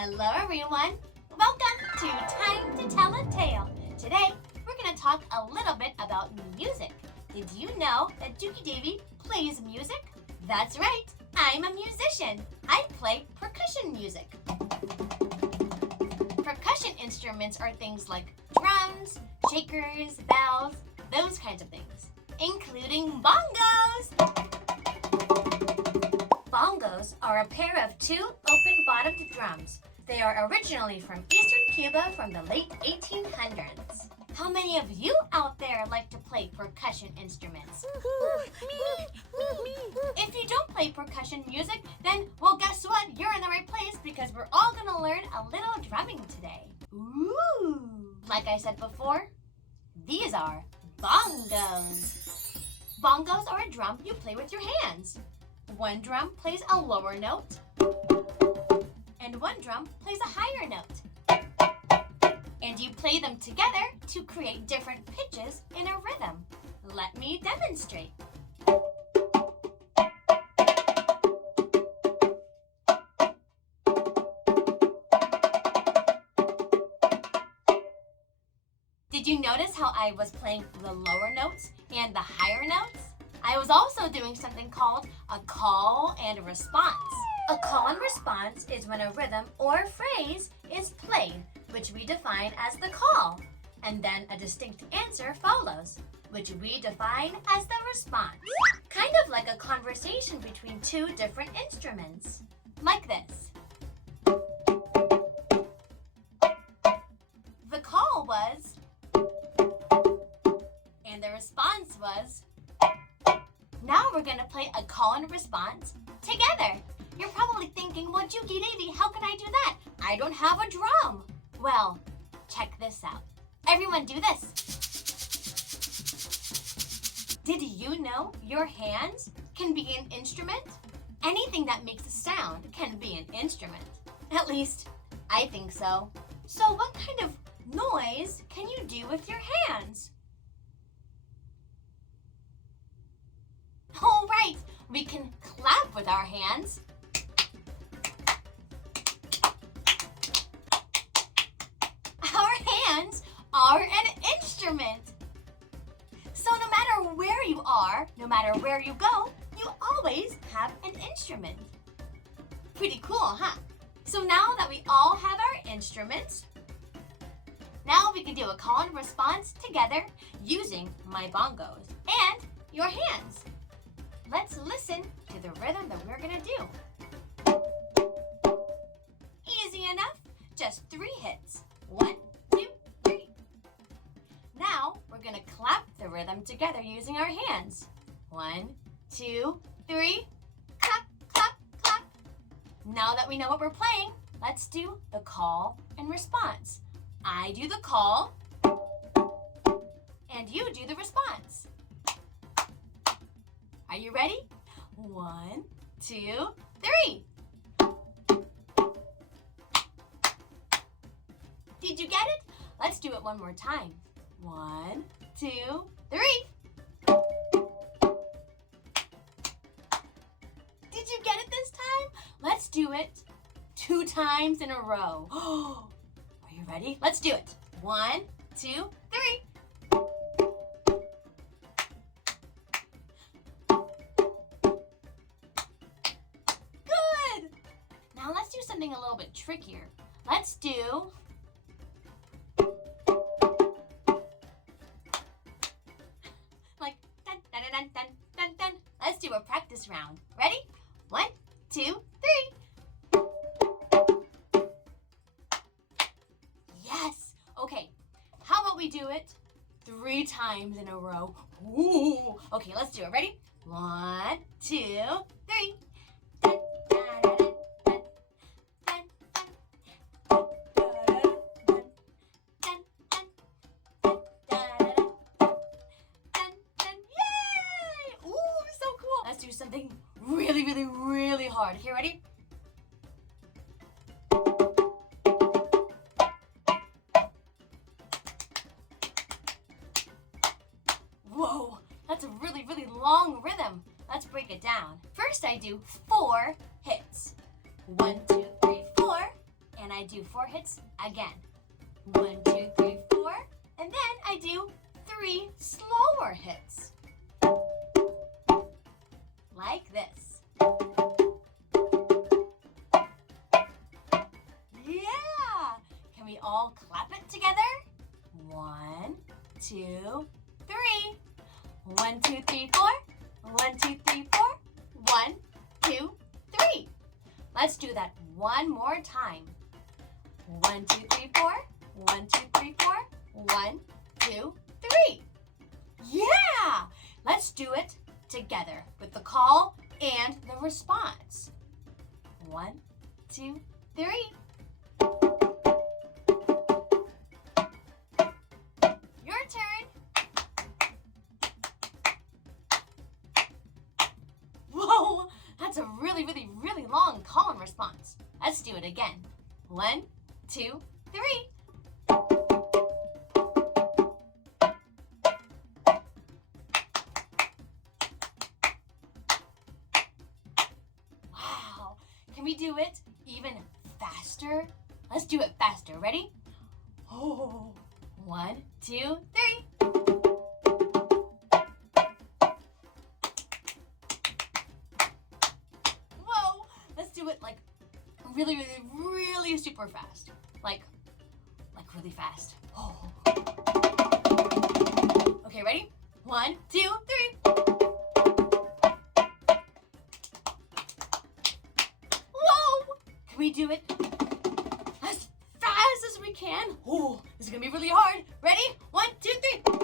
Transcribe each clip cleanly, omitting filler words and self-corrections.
Hello everyone! Welcome to Time to Tell a Tale. Today, we're going to talk a little bit about music. Did you know that Jukie Davie plays music? That's right, I'm a musician. I play percussion music. Percussion instruments are things like drums, shakers, bells, those kinds of things, including bongos. Bongos are a pair of two open-bottomed drums. They are originally from Eastern Cuba from the late 1800s. How many of you out there like to play percussion instruments? Me. If you don't play percussion music, then, well, guess what? You're in the right place because we're all going to learn a little drumming today. Ooh! Like I said before, these are bongos. Bongos are a drum you play with your hands. One drum plays a lower note, and one drum plays a higher note. And you play them together to create different pitches in a rhythm. Let me demonstrate. Did you notice how I was playing the lower notes and the higher notes? I was also doing something called a call and response. A call and response is when a rhythm or phrase is played, which we define as the call, and then a distinct answer follows, which we define as the response. Kind of like a conversation between two different instruments, like this. The call was, and the response was. Now we're going to play a call and response together. You're probably thinking, well, Jukie Davie, how can I do that? I don't have a drum. Well, check this out. Everyone do this. Did you know your hands can be an instrument? Anything that makes a sound can be an instrument. At least, I think so. So what kind of noise can you do with your hands? All right, we can clap with our hands. Our hands are an instrument. So no matter where you are, no matter where you go, you always have an instrument. Pretty cool, huh? So now that we all have our instruments, now we can do a call and response together using my bongos and your hands. Let's listen to the rhythm that we're gonna do. Easy enough, just 3 hits. 1, 2, 3. Now we're gonna clap the rhythm together using our hands. 1, 2, 3. Clap, clap, clap. Now that we know what we're playing, let's do the call and response. I do the call, and you do the response. Are you ready? 1, 2, 3. Did you get it? Let's do it one more time. 1, 2, 3. Did you get it this time? Let's do it 2 times in a row. Are you ready? Let's do it. 1, 2, 3. Now let's do something a little bit trickier. Let's do like dun dun dun dun dun dun. Let's do a practice round. Ready? 1, 2, 3. Yes. Okay. How about we do it 3 times in a row? Ooh. Okay, let's do it. Ready? 1, 2, 3. Something really hard. Okay, ready? Whoa, that's a really long rhythm. Let's break it down. First, I do 4 hits. 1, 2, 3, 4, and I I do 4 hits again. 1, 2, 3, 4. And then I do 3 slower hits. Like this. Yeah! Can we all clap it together? 1, 2, 3. 1, 2, 3, 4. 1, 2, 3, 4. 1, 2, 3. Let's do that one more time. 1, 2, 3, 4. 1, 2, 3, 4. 1, 2, 3. Yeah! Let's do it together with the call and the response. 1, 2, 3. Your turn. Whoa, that's a really, really, really long call and response. Let's do it again. 1, 2, 3. Wow, can we do it even faster? Let's do it faster. Ready? Oh, 1, 2, 3. Whoa, let's do it like really, really, really super fast. Like really fast. Oh. Okay, ready? 1, 2, 3. Whoa! Can we do it as fast as we can? Oh, this is gonna be really hard. Ready? 1, 2, 3.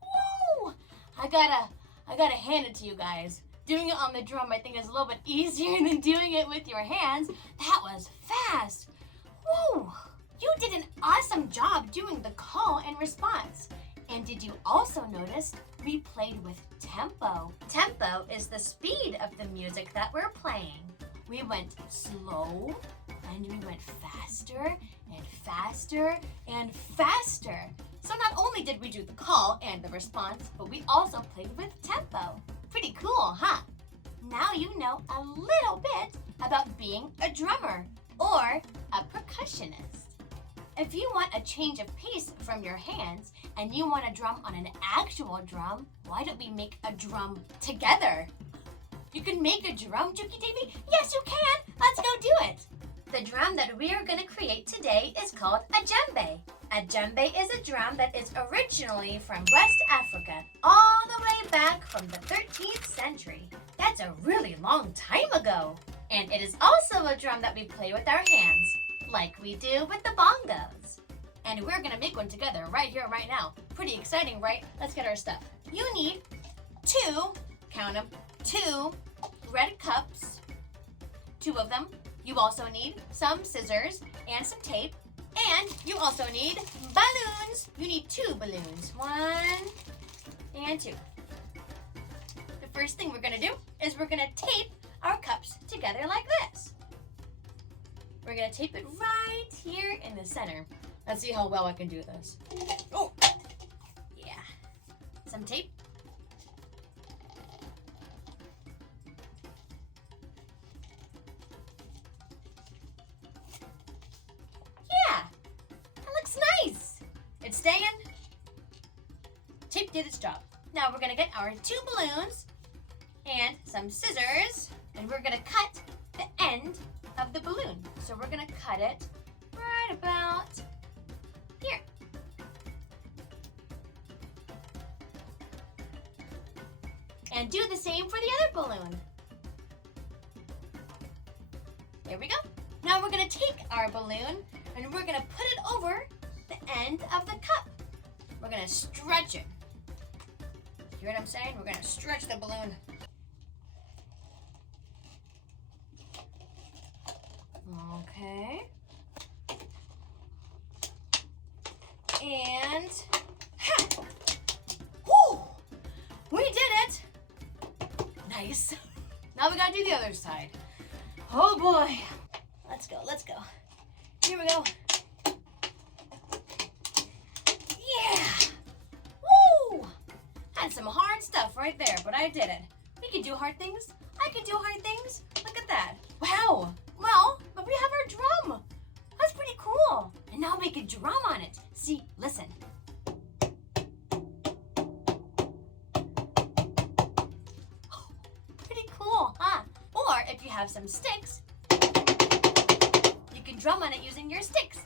Whoa! I gotta hand it to you guys. Doing it on the drum, I think, is a little bit easier than doing it with your hands. That was fast. Whoa! You did an awesome job doing the call and response. And did you also notice we played with tempo? Tempo is the speed of the music that we're playing. We went slow, and we went faster, and faster, and faster. So not only did we do the call and the response, but we also played with tempo. Pretty cool, huh? Now you know a little bit about being a drummer or a percussionist. If you want a change of pace from your hands and you want to drum on an actual drum, why don't we make a drum together? You can make a drum, Jukie Davie? Yes, you can! Let's go do it! The drum that we are going to create today is called a djembe. A djembe is a drum that is originally from West Africa, all the way back from the 13th century. That's a really long time ago. And it is also a drum that we play with our hands, like we do with the bongos. And we're gonna make one together right here, right now. Pretty exciting, right? Let's get our stuff. You need 2, count them, 2 red cups, 2 of them. You also need some scissors and some tape. And you also need balloons. You need 2 balloons. 1 and 2. The first thing we're gonna do is we're gonna tape our cups together like this. We're gonna tape it right here in the center. Let's see how well I can do this. Oh, yeah. Some tape. It's staying. Tape did its job. Now we're gonna get our 2 balloons and some scissors, and we're gonna cut the end of the balloon. So we're gonna cut it right about here. And do the same for the other balloon. There we go. Now we're gonna take our balloon and we're gonna put it over the end of the cup. We're gonna stretch it. Hear what I'm saying? We're gonna stretch the balloon. Okay. And ha! Woo! We did it! Nice. Now we gotta do the other side. Oh boy. Let's go, let's go. Here we go. Yeah! Woo! Had some hard stuff right there, but I did it. We can do hard things. I can do hard things. if you have some sticks, you can drum on it using your sticks.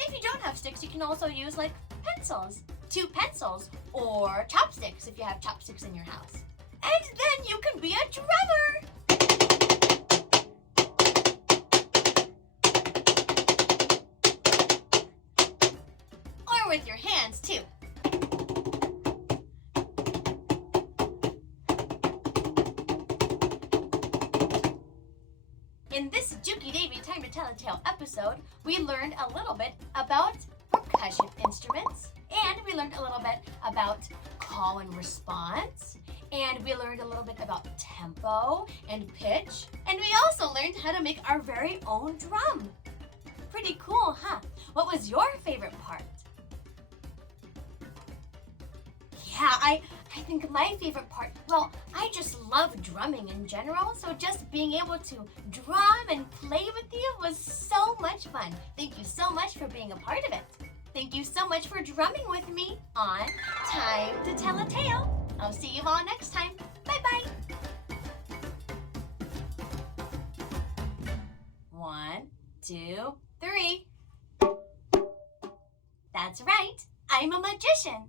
If you don't have sticks, you can also use like pencils, 2 pencils, or chopsticks if you have chopsticks in your house. And then you can be a drummer! Or with your hands too. In this Jukie Davie Time to Tell a Tale episode, we learned a little bit about percussion instruments, and we learned a little bit about call and response, and we learned a little bit about tempo and pitch, and we also learned how to make our very own drum. Pretty cool, huh? What was your favorite part? Yeah, I think my favorite part, well, I just love drumming in general, so just being able to drum and play with you was so much fun. Thank you so much for being a part of it. Thank you so much for drumming with me on Time to Tell a Tale. I'll see you all next time. Bye-bye. 1, 2, 3. That's right, I'm a magician.